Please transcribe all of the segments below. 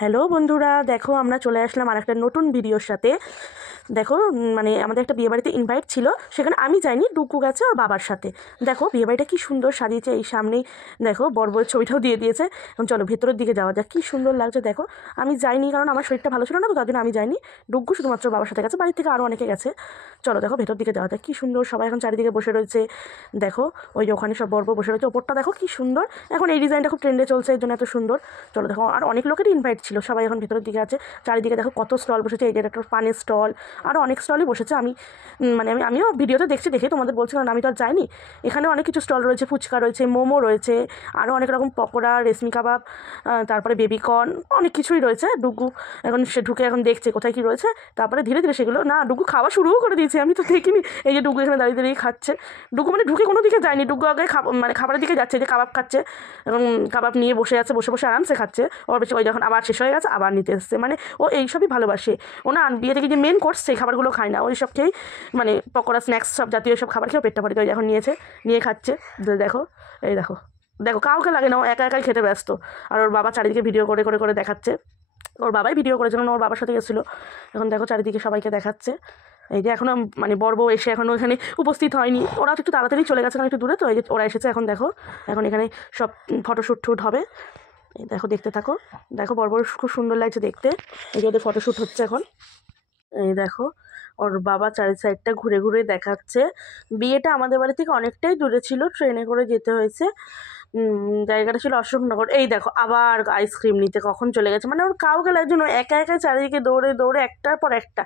Hello বন্ধুরা, দেখো আমরা চলে আসলাম আর একটা নতুন ভিডিওর সাথে। দেখো মানে আমাদের একটা বিয়েবাড়িতে ইনভাইট ছিল, সেখানে আমি যাইনি, ডুকু গেছে ওর বাবার সাথে। দেখো বিয়েবাড়িটা কি সুন্দর সাজিয়েছে, এই সামনেই দেখো বর ছবিটাও দিয়ে দিয়েছে। এখন চলো ভেতরের দিকে যাওয়া যাক, কি সুন্দর লাগছে দেখো। আমি যাইনি কারণ আমার শরীরটা ভালো ছিল না, তো তার জন্য আমি যাইনি। ডুকু শুধুমাত্র বাবার সাথে গেছে, বাড়ির থেকে আরও অনেকে গেছে। চলো দেখো ভেতর দিকে যাওয়া যাক, কি সুন্দর সবাই এখন চারিদিকে বসে রয়েছে। দেখো ওই যে ওখানে সব বর বসে রয়েছে, ওপরটা দেখো কি সুন্দর। এখন এই ডিজাইনটা খুব ট্রেন্ডে চলছে, এই জন্য এত সুন্দর। চলো দেখো আর অনেক লোকেরই ইনভাইট ছিল, সবাই এখন ভেতরের দিকে আছে। চারিদিকে দেখো কত স্টল বসেছে, এই যে একটা পানের স্টল, আরও অনেক স্টলই বসেছে। আমিও ভিডিওতে দেখছি, দেখে তোমাদের বলছি, কারণ আমি তো আর যাইনি। এখানে অনেক কিছু স্টল রয়েছে, ফুচকা রয়েছে, মোমো রয়েছে, আরও অনেক রকম পকোড়া, রেশমি কাবাব, তারপরে বেবিকর্ন, অনেক কিছুই রয়েছে। ডুগু এখন সে ঢুকে এখন দেখছে কোথায় কী রয়েছে, তারপরে ধীরে ধীরে সেগুলো না, ডুগু খাওয়া শুরুও করে দিয়েছে, আমি তো দেখিনি। এই যে ডুগু এখানে দাঁড়িয়ে দাঁড়িয়ে খাচ্ছে। ডুগু মানে ঢুকে কোনো দিকে যায়নি, ডুগু আগে খাবারের দিকে যাচ্ছে, যে কাবাব খাচ্ছে। এবং কাবাব নিয়ে বসে আছে, বসে বসে আরামসে খাচ্ছে। ওর বেশি ওই যখন আবার শেষ হয়ে গেছে আবার নিতে এসছে, মানে ও এইসবই ভালোবাসে। ও না বিয়ে থেকে যে মেন কোর্স সেই খাবারগুলো খায় না, ওই সব খেয়েই মানে পকোড়া স্ন্যাক্স সব জাতীয় সব খাবার খেয়েও পেটটা ভরে। ওই যখন নিয়েছে, নিয়ে খাচ্ছে। দেখো এই দেখো দেখো কাউকে লাগে না, ও একা একাই খেতে ব্যস্ত। আর ওর বাবা চারিদিকে ভিডিও করে করে করে দেখাচ্ছে। ওর বাবাই ভিডিও করেছিল না, ওর বাবার সাথে গেছিলো। এখন দেখো চারিদিকে সবাইকে দেখাচ্ছে। এই যে এখনও মানে বর বউ এসে এখনও এখানে উপস্থিত হয়নি, ওরা একটু তাড়াতাড়ি চলে গেছে, কারণ একটু দূরে তো। এই যে ওরা এসেছে, এখন দেখো এখন এখানে সব ফটোশ্যুট টুট হবে। এই দেখো দেখতে থাকো, দেখো বর খুব সুন্দর লাগছে দেখতে। এই যে ওদের ফটোশ্যুট হচ্ছে এখন। এই দেখো ওর বাবা চারি সাইডটা ঘুরে ঘুরে দেখাচ্ছে। বিয়েটা আমাদের বাড়ি থেকে অনেকটাই দূরে ছিল, ট্রেনে করে যেতে হয়েছে। জায়গাটা ছিল অশোকনগর। এই দেখো আবার আইসক্রিম নিতে কখন চলে গেছে, মানে ওর কাউকে লাগছে না, একা একা চারিদিকে দৌড়ে দৌড়ে একটার পর একটা,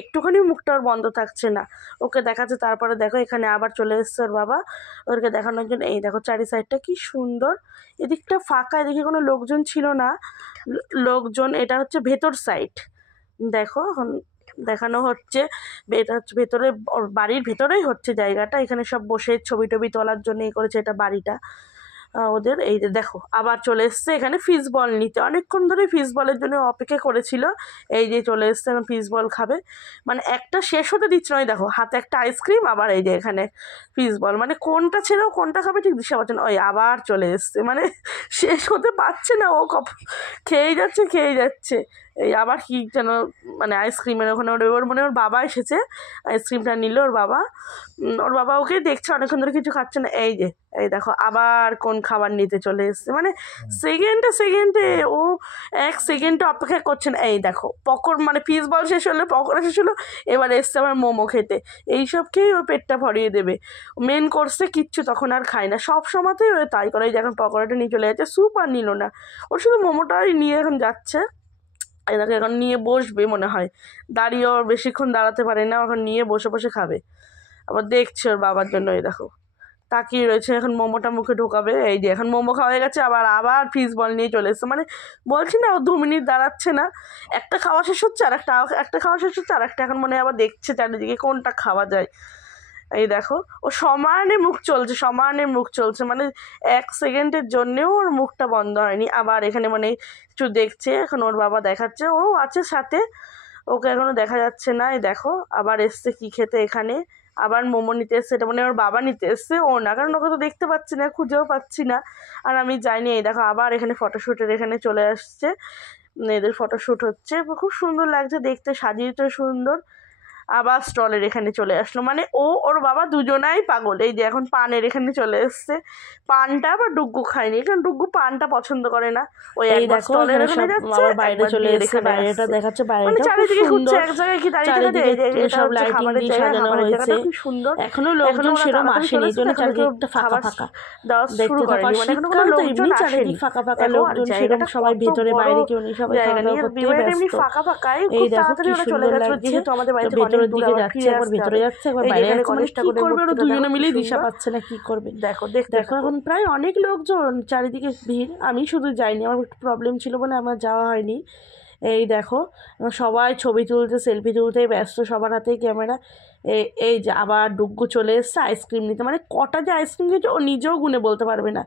একটুখানি মুখটা ওর বন্ধ থাকছে না, ওকে দেখাচ্ছে। তারপরে দেখো এখানে আবার চলে এসছে ওর বাবা ওদেরকে দেখানোর জন্য। এই দেখো চারি সাইডটা কি সুন্দর, এদিকটা ফাঁকা, এদিকে কোনো লোকজন ছিল না। লোকজন, এটা হচ্ছে ভেতর সাইড। দেখো এখন দেখানো হচ্ছে, এটা হচ্ছে ভেতরে, বাড়ির ভেতরেই হচ্ছে জায়গাটা। এখানে সব বসে ছবি টবি তোলার জন্য এই করেছে এটা বাড়িটা ওদের। এই যে দেখো আবার চলে এসছে এখানে ফিশ বল নিতে, অনেকক্ষণ ধরে ফিশ বলের জন্য অপেক্ষা করেছিল। এই যে চলে এসছে, এখন ফিশ বল খাবে, মানে একটা শেষ হতে দিচ্ছে নয়। দেখো হাতে একটা আইসক্রিম, আবার এই যে এখানে ফিশ বল, মানে কোনটা ছেড়েও কোনটা খাবে ঠিক দিশা পাচ্ছে না। ওই আবার চলে এসছে, মানে শেষ হতে পারছে না, ও খেয়েই যাচ্ছে খেয়েই যাচ্ছে। এই আবার কি যেন মানে আইসক্রিমের ওখানে ওর মনে ওর বাবা এসেছে, আইসক্রিমটা নিল ওর বাবা। ওর বাবা ওকে দেখছে অনেকক্ষণ ধরে কিছু খাচ্ছে না। এই যে এই দেখো আবার কোন খাবার নিতে চলে এসছে, মানে সেকেন্ডে সেকেন্ডে ও এক সেকেন্ডে অপেক্ষা করছে না। এই দেখো মানে ফিশ বল শেষ হলো, পকোড়া শেষ হলো, এবার এসছে আবার মোমো খেতে। এইসব খেয়েই ও পেটটা ভরিয়ে দেবে। মেন কোর্সে কিচ্ছু তখন আর খায় না, সব সময়তেই ও তাই করে। যখন পকোড়াটা নিয়ে চলে যাচ্ছে, স্যুপ আর নিল না, ও শুধু মোমোটাই নিয়ে এখন যাচ্ছে। এটাকে এখন নিয়ে বসবে মনে হয়, দাঁড়িয়ে ওর বেশিক্ষণ দাঁড়াতে পারে না, এখন নিয়ে বসে বসে খাবে। আবার দেখছে ওর বাবার জন্য, এই দেখো তাকিয়ে রয়েছে, এখন মোমোটা মুখে ঢোকাবে। এই যে এখন মোমো খাওয়া হয়ে গেছে, আবার আবার ফিশ বল নিয়ে চলে এসছে, মানে বলছি না ও 2 মিনিট দাঁড়াচ্ছে না। একটা খাওয়া শেষ হচ্ছে আর একটা খাওয়া শেষ হচ্ছে আর একটা, এখন মনে আবার দেখছে চারিদিকে কোনটা খাওয়া যায়। এই দেখো ও সমানে মুখ চলছে, মানে এক সেকেন্ডের জন্যেও ওর মুখটা বন্ধ হয়নি। আবার এখানে মানে একটু দেখছে, এখন ওর বাবা দেখাচ্ছে, ও আছে সাথে, ওকে এখনো দেখা যাচ্ছে না। এই দেখো আবার এসছে কি খেতে এখানে, আবার মোমো নিতে এসছে, এটা মানে ওর বাবা নিতে এসছে, ও না, কারণ ওকে তো দেখতে পাচ্ছি না, খুঁজেও পাচ্ছি না, আর আমি যাইনি। এই দেখো আবার এখানে ফটোশ্যুটের এখানে চলে আসছে, এদের ফটোশ্যুট হচ্ছে, খুব সুন্দর লাগছে দেখতে, সাজিয়েছে সুন্দর। আবার স্টলের এখানে চলে আসলো, মানে ওর বাবা দুজনাই পাগল। এই যে এখন পানের এখানে চলে এসছে, পানটা আবার ডুগ্গু খায়নি, কারণ ডুগ্গু পানটা পছন্দ করে না। ওই একবার স্টলের এখানে যাচ্ছে, বাইরে চলে এসে বাইরেটা দেখাচ্ছে, বাইরেটা চারিদিকে ঘুরছে, এক জায়গায় কি দাঁড়িয়ে থাকে, সব লাইটিং দিয়ে সাজানো হয়েছে, কি সুন্দর। এখনো লোকজন সেরকম আসেনি, এই জন্য চারিদিকটা ফাঁকা ফাঁকা দেখতে থাকা। শীতকাল তো এমনি চারিদিক ফাঁকা ফাঁকা, লোকজন সেরকম সবাই ভেতরে বাইরে কেউ নেই, সবাই খাওয়া দাওয়া করতে ব্যস্ত। এই দেখো কি সুন্দর লাগছে, যেহেতু আমাদের বাড়িতে ভেতরের দিকে যাচ্ছে, একবার ভেতরে যাচ্ছে, একবার বাইরে যাচ্ছে, মানে কি করবে ওরা দুজনে মিলেই দিশা পাচ্ছে না কি করবে। দেখো এখন প্রায় অনেক লোকজন, চারিদিকে ভিড়। আমি শুধু যাইনি, আমার একটু প্রবলেম ছিল বলে আমার যাওয়া হয়নি। এই দেখো সবাই ছবি তুলতে, সেলফি তুলতে ব্যস্ত, সবার হাতেই ক্যামেরা। এই যে আবার ডুগ্গু চলে এসছে আইসক্রিম নিতে, মানে কটা যে আইসক্রিম খেয়েছে ও নিজেও গুনে বলতে পারবে না।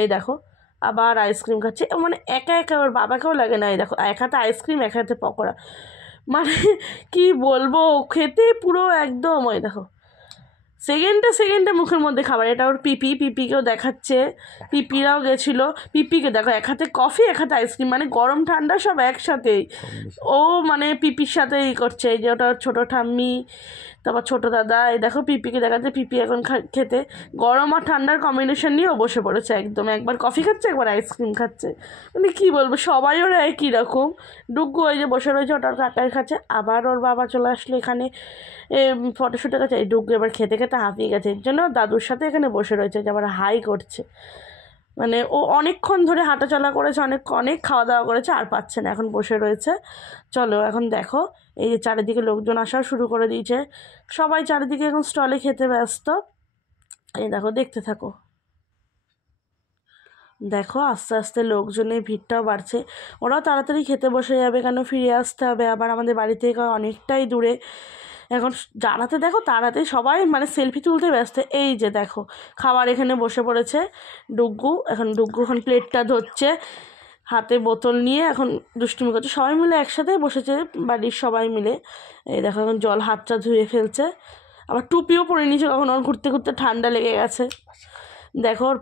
এই দেখো আবার আইসক্রিম খাচ্ছে, মানে একা একা, ওর বাবাকেও লাগে না। এই দেখো এক হাতে আইসক্রিম, এক হাতে পকোড়া, মানে কি বলবো, খেতে পুরো একদম। ওই দেখো সেকেন্ডে মুখের মধ্যে খাবার। এটা ওর পিপিকেও দেখাচ্ছে, পিপিরাও গেছিলো। পিপিকে দেখো এক হাতে কফি এক হাতে আইসক্রিম, মানে গরম ঠান্ডা সব একসাথেই। ও মানে পিপির সাথে ই করছে, এই যে ওটা ছোটো ঠাম্মি, তারপর ছোটো দাদা। এই দেখো পিপিকে দেখাচ্ছে, পিপি এখন খেতে গরম আর ঠান্ডার কম্বিনেশন নিয়েও বসে পড়েছে একদম, একবার কফি খাচ্ছে একবার আইসক্রিম খাচ্ছে। মানে কী বলবো, সবাই ওরা একই রকম। ডুগ্গু ওই যে বসে রয়েছে, ওটার কাকার কাছে। আবার ওর বাবা চলে আসলো এখানে ফটোশ্যুটের কাছে। এই ডুগ্গু এবার খেতে খেতে হাঁপিয়ে গেছে, এর জন্য দাদুর সাথে এখানে বসে রয়েছে, যে আবার হাই করছে। মানে ও অনেকক্ষণ ধরে হাঁটাচলা করেছে, অনেক খাওয়া দাওয়া করেছে, আর পাচ্ছে না, এখন বসে রয়েছে। চলো এখন দেখো, এই যে চারিদিকে লোকজন আসা শুরু করে দিয়েছে, সবাই চারিদিকে এখন স্টলে খেতে ব্যস্ত। এই দেখো, দেখতে থাকো। দেখো আস্তে আস্তে লোকজনের ভিড়টাও বাড়ছে, ওরাও তাড়াতাড়ি খেতে বসে যাবে, কেন ফিরে আসতে হবে আবার আমাদের বাড়ি থেকে অনেকটাই দূরে। এখন জানাতে দেখো তাড়াতাড়ি সবাই মানে সেলফি তুলতে ব্যস্ত। এই যে দেখো খাবার এখানে বসে পড়েছে ডুগ্গু, এখন প্লেটটা ধরছে হাতে বোতল নিয়ে, এখন দুষ্টুমি করছে। সবাই মিলে একসাথে বসেছে, বাড়ির সবাই মিলে। এই দেখো এখন জল হাতটা ধুয়ে ফেলছে, আবার টুপিও পরে নিয়েছে, কখন ওর ঘুরতে ঘুরতে ঠান্ডা লেগে গেছে। দেখো ওর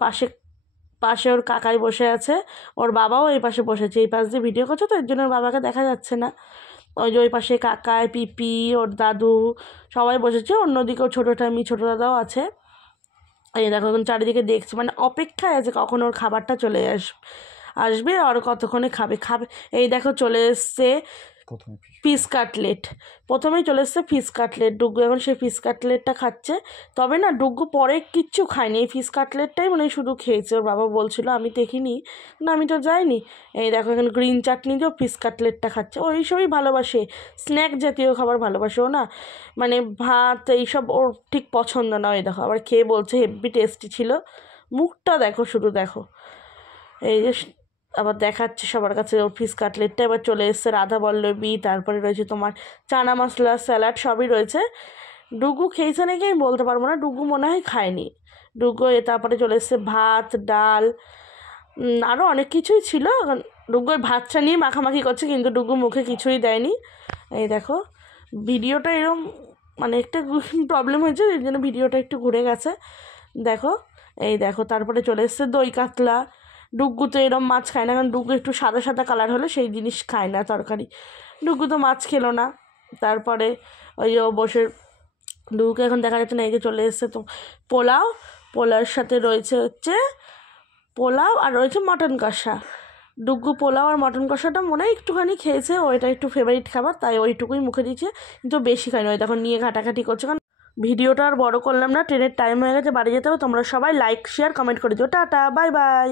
পাশে ওর কাকাই বসে আছে, ওর বাবাও এই পাশে বসেছে। এই পাশ দিয়ে ভিডিও করছে তো, এর জন্য ওর বাবাকে দেখা যাচ্ছে না। ওই যে ওই পাশে কাকায়, পিপি, ওর দাদু সবাই বসেছে, অন্যদিকেও ছোটো ঠাম্মি ছোটো দাদাও আছে। এই দেখো এখন চারিদিকে দেখছে, মানে অপেক্ষায় আছে কখন ওর খাবারটা চলে আসবে আর কতক্ষণে খাবে। এই দেখো চলে এসছে ফিশ কাটলেট, প্রথমেই চলে এসছে ফিশ কাটলেট। ডুগ্গু এখন সেই ফিশ কাটলেটটা খাচ্ছে। তবে না ডুগ্গু পরে কিচ্ছু খায়নি, এই ফিশ কাটলেটটাই মানে শুধু খেয়েছে। ওর বাবা বলছিল, আমি দেখিনি না, আমি তো যাইনি। এই দেখো এখানে গ্রিন চাটনি দিয়েও ফিশ কাটলেটটা খাচ্ছে। ও এইসবই ভালোবাসে, স্ন্যাক জাতীয় খাবার ভালোবাসে ও, না মানে ভাত এইসব ওর ঠিক পছন্দ না। এই দেখো আবার খেয়ে বলছে হেভি টেস্টি ছিল। মুখটা দেখো, শুধু দেখো। এই যে আবার দেখাচ্ছে সবার কাছে ওর ফিশ কাটলেটটা। এবার চলে এসছে রাধা বল্লবী, তারপরে রয়েছে তোমার চানা মশলা, স্যালাড সবই রয়েছে। ডুগ্গু খেয়েছে নাকি আমি বলতে পারবো না, ডুগ্গু মনে হয় খায়নি। ডুগ্গু তারপরে চলে এসছে ভাত, ডাল, আরও অনেক কিছুই ছিল। ডুগ্গুর ভাতটা নিয়ে মাখামাখি করছে, কিন্তু ডুগ্গু মুখে কিছুই দেয়নি। এই দেখো ভিডিওটা এরকম মানে একটা প্রবলেম হয়েছে, এই জন্য ভিডিওটা একটু ঘুরে গেছে। দেখো এই দেখো তারপরে চলে এসছে দই কাতলা। ডুগ্গু তো এরম মাছ খায় না, কারণ ডুগ্গু একটু সাদা সাদা কালার হলে সেই জিনিস খায় না, তরকারি। ডুগ্গু তো মাছ খেলো না। তারপরে ওই ও বসে, ডুগ্গুকে এখন দেখা যাচ্ছে না। এই যে চলে এসছে তো পোলাওর সাথে রয়েছে হচ্ছে পোলাও আর রয়েছে মটন কষা। ডুগ্গু পোলাও আর মটন কষাটা মনে হয় একটুখানি খেয়েছে, ওইটা একটু ফেভারিট খাবার, তাই ওইটুকুই মুখে দিয়েছে, কিন্তু বেশি খায়নি। ওই তখন নিয়ে ঘাটাঘাটি করছে। কারণ ভিডিওটা আর বড় করলাম না, ট্রেনের টাইম হয়ে গেছে, বাড়ি যেতে হবে। তোমরা সবাই লাইক শেয়ার কমেন্ট করে দিও। Tata, bye bye.